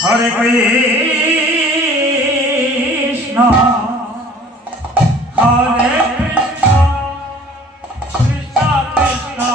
Hare Krishna, Hare Krishna, Krishna Krishna,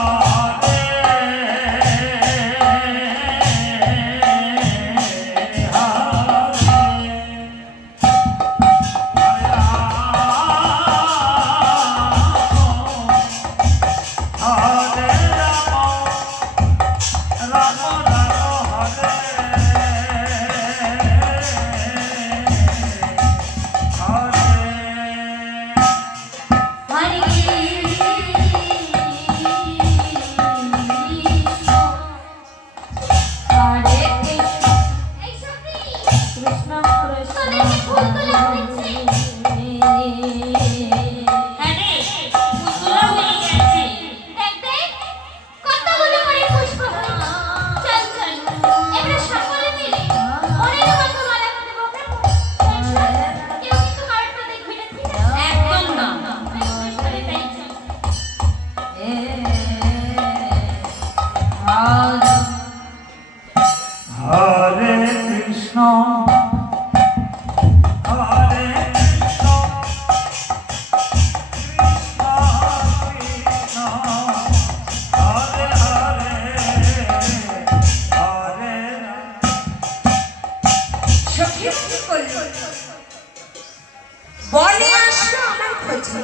বলে আসলো আমার খোঁজে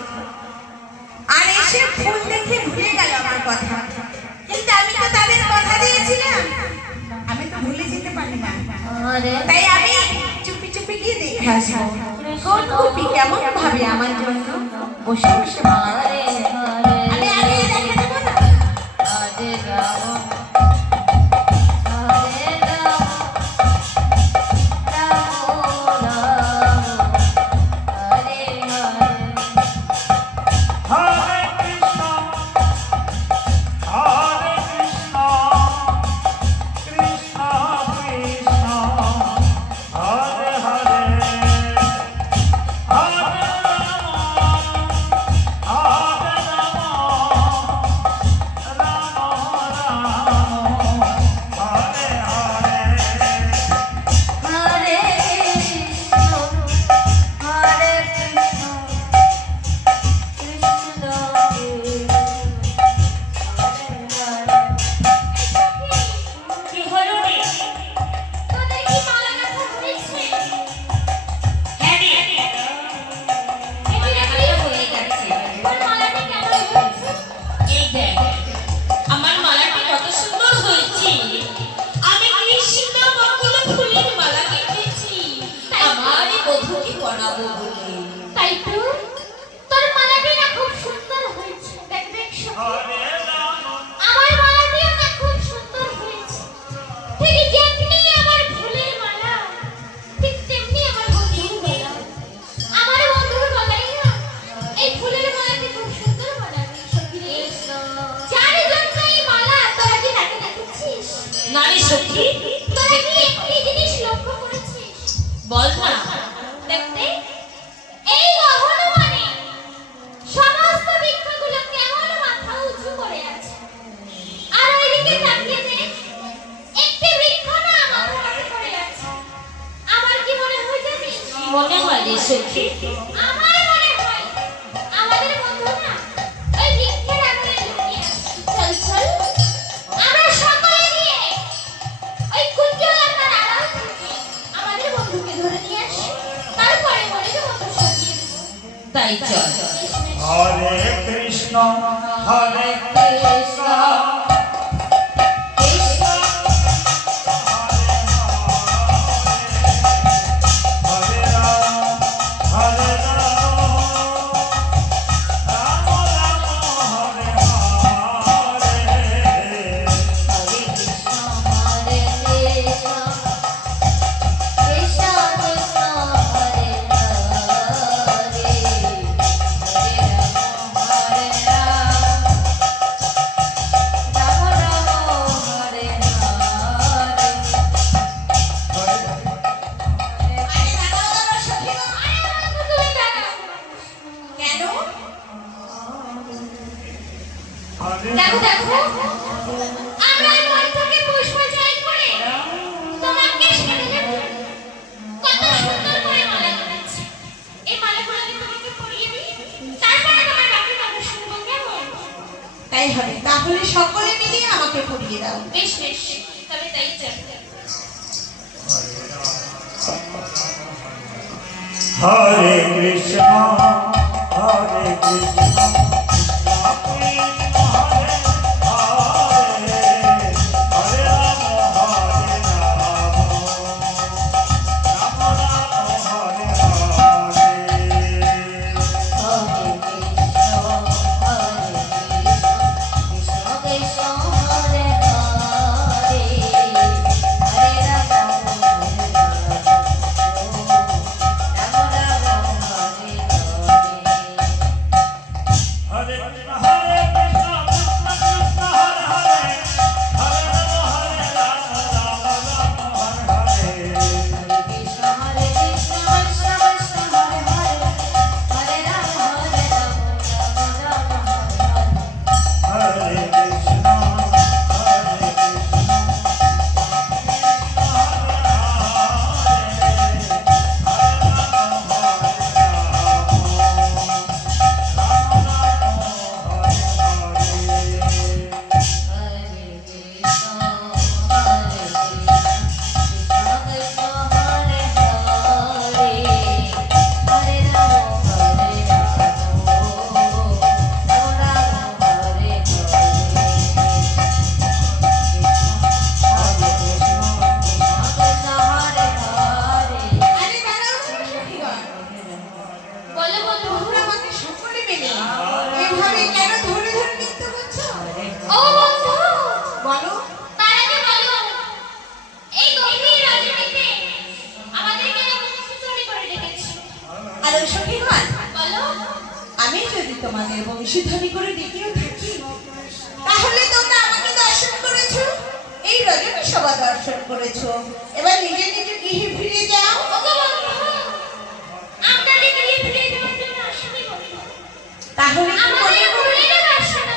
আর এসে ফুল দেখে ভুলে গেল আমার কথা, কিন্তু আমি তো তাদের কথা দিয়েছিলাম, আমি তো ভুলে যেতে পারি না। তাই আমি চুপি চুপি গিয়ে দেখে আসবো কোন গোপী কেমন ভাবে আমার জন্য বসে বসে মালা গাইছে। আমি আগে দেখে দেবো না। এই গহনা মানে সমস্ত বৃক্ষগুলো কেমন মাথা উঁচু করে রে সখী? আমার মনে হয় আমাদের বন্ধু না ওই বৃক্ষের আড়ালে লুকিয়ে আছে। চল চল আমরা সকলে গিয়ে ওই কুঞ্জলতার আড়াল থেকে আমাদের বন্ধুকে ধরে নিয়ে আসি, তারপরে বলে যে বন্ধু সাজিয়ে দেব। তাই চল। হরে কৃষ্ণ হরে কৃষ্ণ কৃষ্ণ হরে রাম হরে রাম রাম রাম হরে হরে হরে কৃষ্ণ হরে কৃষ্ণ কৃষ্ণ কৃষ্ণ হরে হরে হরে রাম হরে রাম রাম রাম হরে হরে। আরে দাঁড়াও দাঁড়াও সখীগণ। আরে বন্ধু তুমি দাঁড়াও। কেন? হরে দেখো দেখো আমরা এই বন থেকে পুষ্পচয়ন করে তোমাকে সাজানোর জন্য কত সুন্দর করে মালা করেছি। এই মালাগুলো আমি তোমাকে পরিয়ে দিই, তারপরে তোমার বাকি কথা শুনবো, কেমন? তাই হবে, তাহলে সকলে মিলে আমাকে পরিয়ে দাও। বেশ বেশ, তবে তাই চল। হরে কৃষ্ণ হরে কৃষ্ণ কৃষ্ণ হরে হরে হরে রাম হরে রাম রাম রাম হরে হরে হরে কৃষ্ণ হরে কৃষ্ণ কৃষ্ণ কৃষ্ণ হরে হরে হরে রাম হরে রাম রাম রাম হরে হরে। হরে কৃষ্ণ হরে কৃষ্ণ কৃষ্ণ কৃষ্ণ হরে হরে হরে রাম রাম রাম হরে হরে কৃষ্ণ হরে কৃষ্ণ কৃষ্ণ কৃষ্ণ হরে হরে হরে রাম হরে রাম রাম রাম হরে হরে। হরে কৃষ্ণ হরে কৃষ্ণ হরে কৃষ্ণ হরে কৃষ্ণ কৃষ্ণ হরে হরে হরে রাম হরে রাম রাম হরে আরে দাঁড়াও সখীগণ। বলো বলো। তোমরা আমাকে সকলে মিলে এভাবে কেন ধরে ধরে নৃত্য করছো? ও বন্ধু, বলো। তার আগে বলো, এই গভীর রজনীতে আমাদেরকে বংশীধ্বনি করে ডেকেছো। আর ওই সখীগণ, বলো। আমি যদি তোমাদের বংশীধ্বনি করে ডেকেও থাকি, তাহলে তোমরা আমাকে দর্শন করেছো, এই রজনী সভা দর্শন করেছো, এবার নিজে নিজে গৃহে ফিরে যাও। ওগো